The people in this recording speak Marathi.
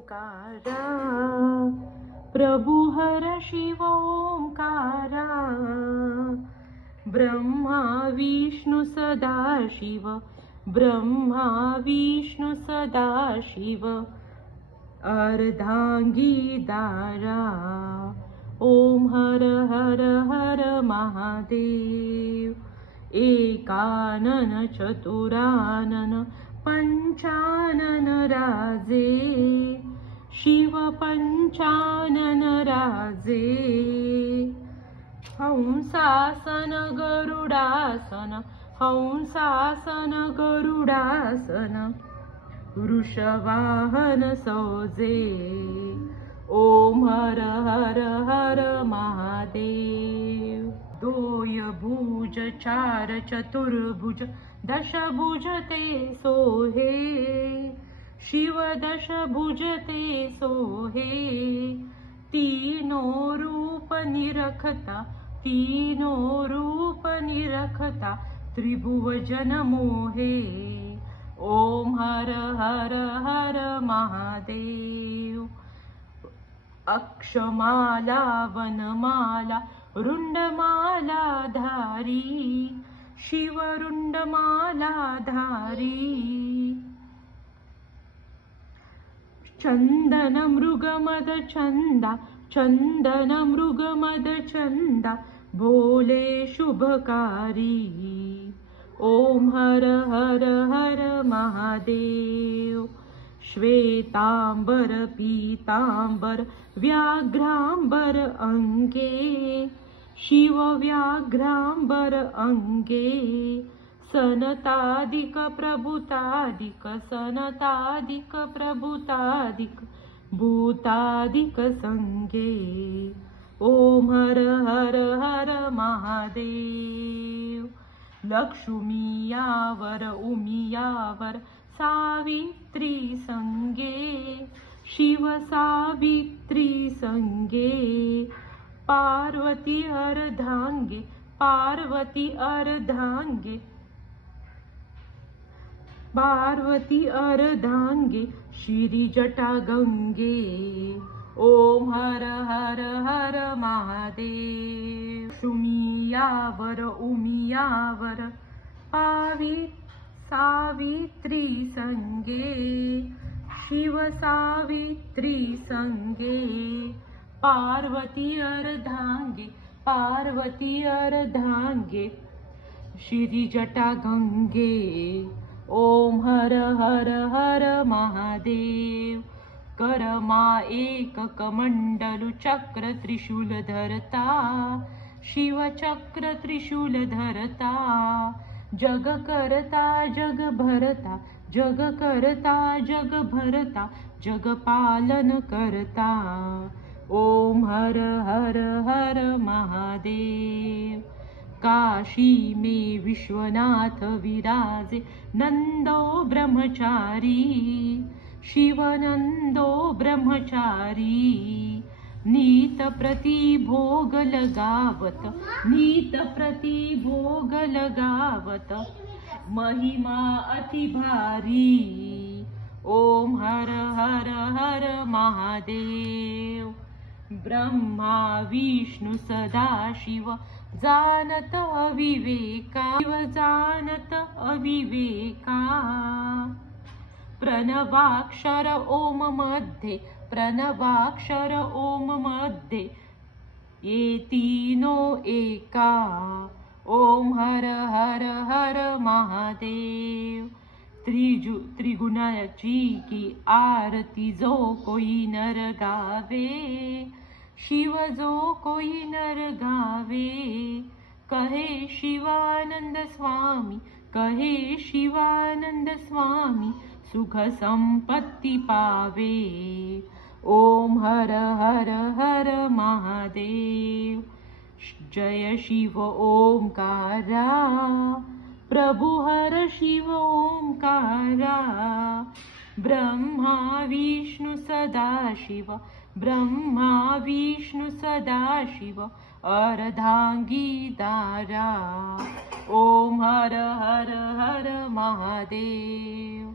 ओंकारा, प्रभु हर शिव ओंकारा, ब्रह्मा विष्णु सदाशिव, ब्रह्मा विष्णु सदाशिव, अर्धांगी दारा। ओम हर हर हर महादेव। एकानन चतुरानन पंचानन राजे, शिव पंचानन राजे। हंसासन गरुडासन, हंसासन गरुडासन, वृषवाहन सौजे। ओम हर हर हर महादेव। दोय भुज चार चतुर्भुज, दशभुज ते सोहे, शिव दशभुज ते सोहे। तीनों रूप निरखता, तीनों रूप निरखता, त्रिभुवन मोहे। ओम हर हर हर महादेव। अक्षमाला वनमाला रुंडमाला धारी, शिव रुंडमाला धारी। चंदन मृगमद चंदा, चंदन मृगमद चंदा, भोले शुभकारी। ओम हर हर हर महादेव। श्वेतांबर पीतांबर व्याघ्रांबर अंगे, शिव व्याघ्रांबर अंगे। सनतादिक प्रभुतादिक, सनतादिक प्रभुतादिक, भूतादिक संगे। ओम हर हर हर महादेव। लक्ष्मीयावर उमियावर सावित्री संगे, शिव सावित्री संगे। पार्वती अर्धांगे, पार्वती अर्धांगे, पार्वती अर्धांगे, श्री जटा गंगे। ओम हर हर हर महादेव। लक्ष्मीयावर उमियावर सावित्री संगे, शिव सावित्री संगे। पार्वती अर्धांगे, पार्वती अर्धांगे, श्री जटा गंगे। ओम हर हर हर महादेव। करमा एक कमंडलु चक्र त्रिशूल धरता, शिव चक्र त्रिशूल धरता। जग करता जग भरता, जग करता जग भरता, जग पालन करता। ओम हर हर हर महादेव। काशी में विश्वनाथ विराजे, नंदो ब्रह्मचारी, शिव नंदो ब्रह्मचारी। नीत प्रति भोग लगावत, नीत प्रति भोग लगावत, महिमा अति भारी। ओम हर हर हर महादेव। ब्रह्मा विष्णु सदाशिव, जानत अविवेका, शिव जानत अविवेका। प्रणवाक्षर ओम मध्ये, प्रणवाक्षर ओम मध्ये, ये तीनों एका। ओम हर हर हर महादेव। त्रिगुणाची की आरती जो कोई नर गावे, शिव जो कोई नर गावे। कहे शिवानंद स्वामी, कहे शिवानंद स्वामी, सुख संपत्ति पावे। ओम हर हर हर महादेव। जय शिव ओंकारा, प्रभु हर शिव ओंकारा। ब्रह्मा विष्णु सदाशिव, ब्रह्मा विष्णु सदाशिव, अर्धांगी दारा। ओम हर हर हर महादेव।